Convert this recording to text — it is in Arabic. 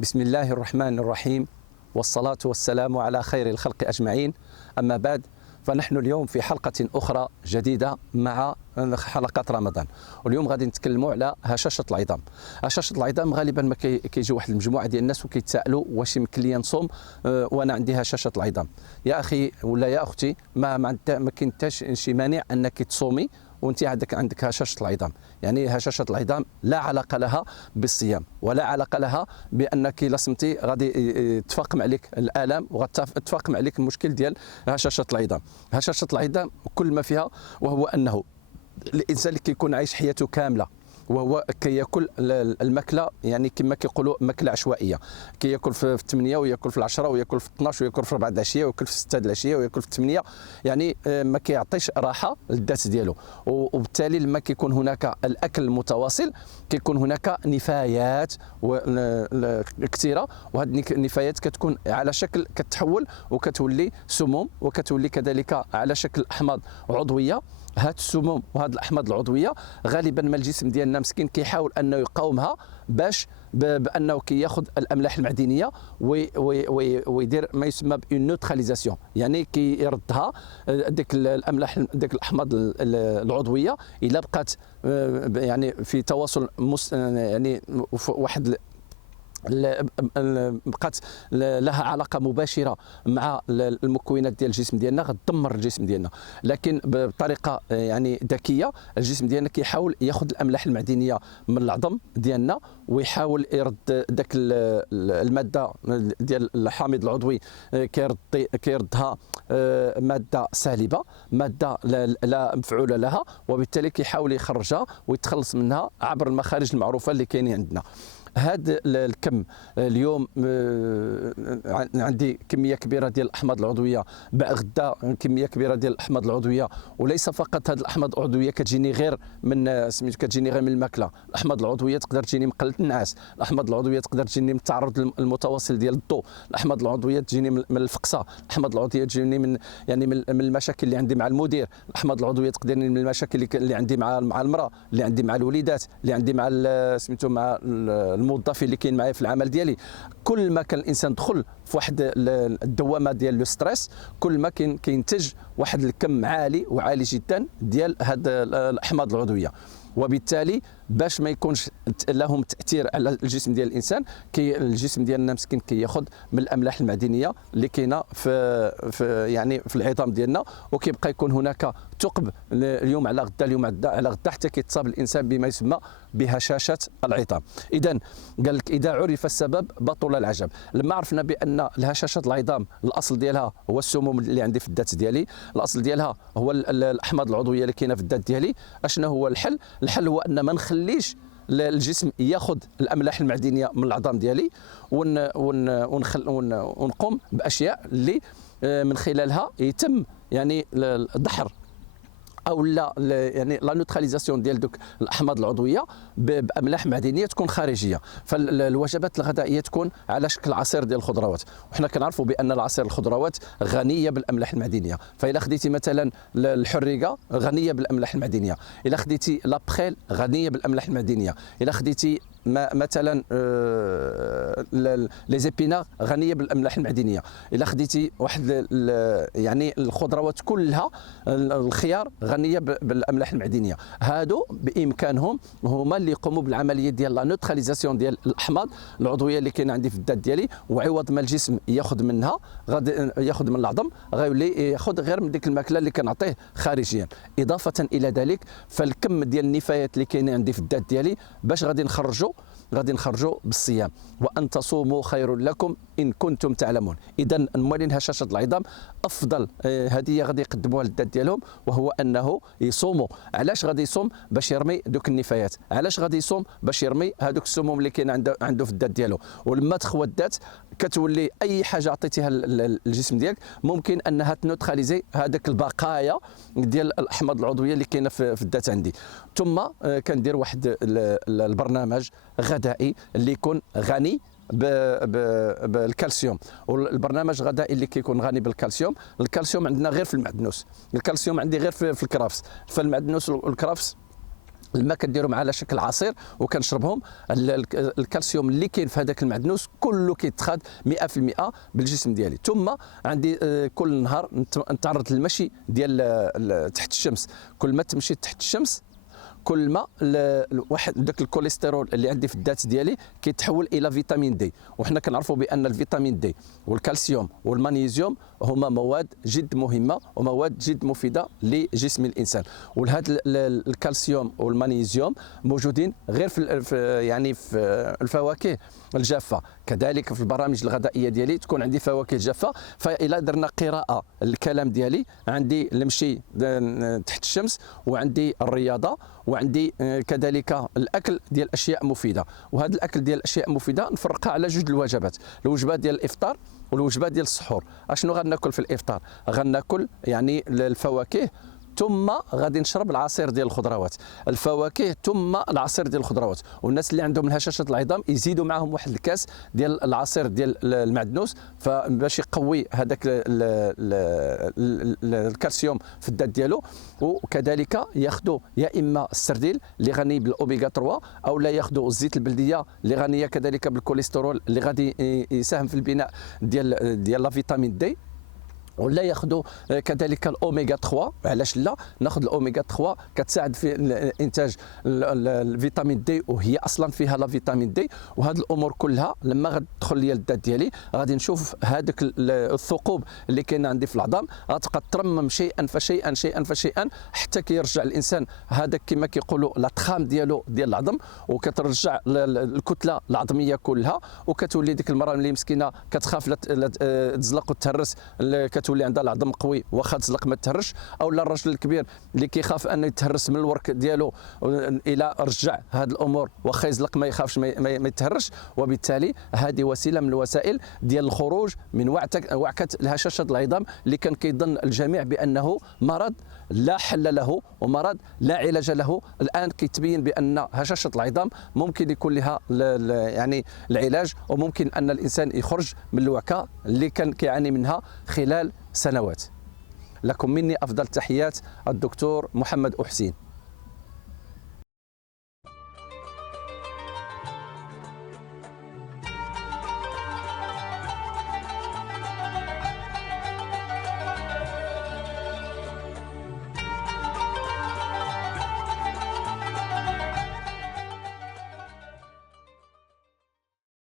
بسم الله الرحمن الرحيم، والصلاة والسلام على خير الخلق أجمعين. أما بعد، فنحن اليوم في حلقة أخرى جديدة مع حلقات رمضان، واليوم غادي نتكلموا على هشاشة العظام. هشاشة العظام غالبا ما كيجيو واحد المجموعة ديال الناس وكيتسائلوا واش يمكن لي نصوم وانا عندي هشاشة العظام. يا أخي ولا يا أختي، ما كاين حتى شي مانع أنك تصومي وانت عندك هشاشة العظام. يعني هشاشة العظام لا علاقة لها بالصيام، ولا علاقة لها بأنك لا صمتي غادي يتفاقم عليك الآلام وغتفاقم عليك المشكل ديال هشاشة العظام. هشاشة العظام كل ما فيها وهو أنه الإنسان اللي كيكون عايش حياته كاملة وهو كياكل الماكله، يعني كما كيقولوا ماكله عشوائيه، كياكل في 8 وياكل في 10 وياكل في 12 وياكل في 4 العشيه وياكل في 6 العشيه وياكل في 8، يعني ما كيعطيش راحه للذات ديالو. وبالتالي لما كيكون هناك الاكل المتواصل كيكون هناك نفايات كثيره، وهذه النفايات كتكون على شكل كتحول وكتولي سموم، وكتولي كذلك على شكل احماض عضويه. هاد السموم وهاد الاحماض العضويه غالبا ما الجسم ديالنا مسكين كيحاول انه يقاومها باش بانه كياخذ الاملاح المعدنيه ويدير ما يسمى بون نوتراليزاسيون، يعني كيردها ديك الاملاح ديك الاحماض العضويه الا بقات يعني في تواصل يعني واحد بقات لها علاقه مباشره مع المكونات ديال الجسم ديالنا غتدمر الجسم ديالنا. لكن بطريقه يعني ذكيه الجسم ديالنا كيحاول ياخذ الاملاح المعدنيه من العظم ديالنا ويحاول يرد داك الماده ديال الحامض العضوي، كيردها ماده سالبه، ماده لا مفعوله لها، وبالتالي كيحاول يخرجها ويتخلص منها عبر المخارج المعروفه اللي كاينين عندنا. هذا الكم اليوم عندي كميه كبيره ديال الاحماض العضويه، غدا كميه كبيره ديال الاحماض العضويه، وليس فقط هذه الاحماض العضويه كتجيني غير من سميتو كتجيني غير من الماكله. الاحماض العضويه تقدر تجيني من قله النعاس، الاحماض العضويه تقدر تجيني من التعرض المتواصل ديال الضوء، الاحماض العضويه تجيني من الفقصه، الاحماض العضويه تجيني من يعني من المشاكل اللي عندي مع المدير، الاحماض العضويه تقدر من المشاكل اللي عندي مع المراه، اللي عندي مع الوليدات، اللي عندي مع سميتو مع الموظفين اللي كاين معايا في العمل ديالي. كل ما كان الانسان دخل في واحد الدوامه ديال لو ستريس، كل ما كينتج واحد الكم عالي وعالي جدا ديال هاد الاحماض العضويه، وبالتالي باش ما يكونش لهم تاثير على الجسم ديال الانسان الجسم ديالنا مسكين كياخذ من الاملاح المعدنيه اللي كاينه في يعني في العظام ديالنا، وكيبقى يكون هناك ثقب اليوم على غدا اليوم على غدا حتى كيتصاب الانسان بما يسمى بهشاشه العظام. اذا قال لك اذا عرف السبب بطل العجب. لما عرفنا بان الهشاشه العظام الاصل ديالها هو السموم اللي عندي في الذات ديالي، الاصل ديالها هو الاحماض العضويه اللي كاينه في الذات ديالي، اشنو هو الحل؟ الحل هو ان ما نخليش الجسم ياخذ الاملاح المعدنيه من العظام ديالي، ونقوم باشياء اللي من خلالها يتم يعني الدحر او لا يعني لا نوتراليزاسيون ديال دوك الاحماض العضويه باملاح معدنيه تكون خارجيه. فالوجبات الغذائيه تكون على شكل عصير ديال الخضروات، وحنا كنعرفوا بان العصير الخضروات غنيه بالاملاح المعدنيه. فاذا خديتي مثلا الحريقه غنيه بالاملاح المعدنيه، اذا خديتي لابخيل غنيه بالاملاح المعدنيه، اذا خديتي مثلا لي زيبينار غنيه بالاملاح المعدنيه، الا خديتي واحد يعني الخضروات كلها، الخيار غنيه بالاملاح المعدنيه. هادو بامكانهم هما اللي يقوموا بالعمليه ديال لا نوتراليزاسيون ديال الاحماض العضويه اللي كاينه عندي في الذات ديالي، وعوض ما الجسم ياخذ منها غادي ياخذ من العظم غيولي ياخذ غير من ديك الماكله اللي كنعطيه خارجيا. اضافه الى ذلك فالكم ديال النفايات اللي كاينه عندي في الذات ديالي باش غادي نخرجوا بالصيام، وان تصوموا خير لكم ان كنتم تعلمون. اذا الموالين هشاشه العظام افضل هديه غادي يقدموها للذات ديالهم، وهو انه يصوموا. علاش غادي يصوم؟ باش يرمي دوك النفايات. علاش غادي يصوم؟ باش يرمي هذوك السموم اللي كاين عنده في الذات ديالو. ولما تخوى الذات كتولي اي حاجه عطيتيها للجسم ديالك ممكن انها تنوتراليزي هذاك البقايا ديال الاحماض العضويه اللي كاينه في الذات عندي. ثم كندير واحد البرنامج غذائي اللي يكون غني بالكالسيوم. والبرنامج الغذائي اللي كيكون غني بالكالسيوم، الكالسيوم عندنا غير في المعدنوس، الكالسيوم عندي غير في الكرافس. فالمعدنوس والكرافس الماء كديرو معاه على شكل عصير وكنشربهم. الكالسيوم اللي كاين في هذاك المعدنوس كله كيتخاد 100% بالجسم ديالي. ثم عندي كل نهار نتعرض للمشي ديال تحت الشمس. كل ما تمشي تحت الشمس كل ما واحد داك الكوليسترول اللي عندي في الذات ديالي كيتحول الى فيتامين دي، وحنا كنعرفوا بان الفيتامين دي والكالسيوم والمغنيسيوم هما مواد جد مهمه ومواد جد مفيده لجسم الانسان. وهذا الكالسيوم والمغنيسيوم موجودين غير في الفواكه الجافه، كذلك في البرامج الغذائيه ديالي تكون عندي فواكه جافه. فإلا درنا قراءه الكلام ديالي عندي المشي تحت الشمس وعندي الرياضه وعندي كذلك الاكل ديال اشياء مفيده. وهذا الاكل ديال الاشياء مفيده نفرقها على جوج الوجبات، الوجبه ديال الافطار والوجبه ديال السحور. اشنو غناكل في الافطار؟ غناكل يعني الفواكه ثم غادي نشرب العصير ديال الخضروات، الفواكه ثم العصير ديال الخضروات. والناس اللي عندهم هشاشه العظام يزيدوا معهم واحد الكاس ديال العصير ديال المعدنوس باش يقوي هذاك الكالسيوم في الذات ديالو. وكذلك ياخذوا يا اما السرديل اللي غني بالاوميغا 3 او لا ياخذوا الزيت البلديه اللي غنيه كذلك بالكوليسترول اللي غادي يساهم في البناء ديال لا فيتامين دي، ولا ياخذوا كذلك الاوميغا 3. علاش لا؟ ناخذ الاوميغا 3 كتساعد في انتاج الفيتامين دي وهي اصلا فيها لا فيتامين دي. وهذه الامور كلها لما غتدخل لي الذات ديالي غادي نشوف هذاك الثقوب اللي كاينه عندي في العظام غتبقى ترمم شيئا فشيئا شيئا فشيئا حتى كيرجع الانسان هذاك كما كيقولوا لاطخام ديالو ديال العظم، وكترجع الكتله العظميه كلها. وكتولي ديك المراه اللي مسكينه كتخاف لا تزلق وتهرس كتولي عندها العظم قوي واخا تزلق ما تهرش، او لا الرجل الكبير اللي كيخاف انه يتهرس من الورك ديالو الى رجع هذه الامور واخا يزلق ما يخافش ما يتهرش. وبالتالي هذه وسيله من الوسائل ديال الخروج من وعكه الهشاشه العظام اللي كان كيظن الجميع بانه مرض لا حل له ومرض لا علاج له. الان كيتبين بان هشاشه العظام ممكن يكون لها يعني العلاج، وممكن ان الانسان يخرج من الوعكه اللي كان كيعاني منها خلال سنوات. لكم مني افضل تحيات الدكتور محمد أحسين.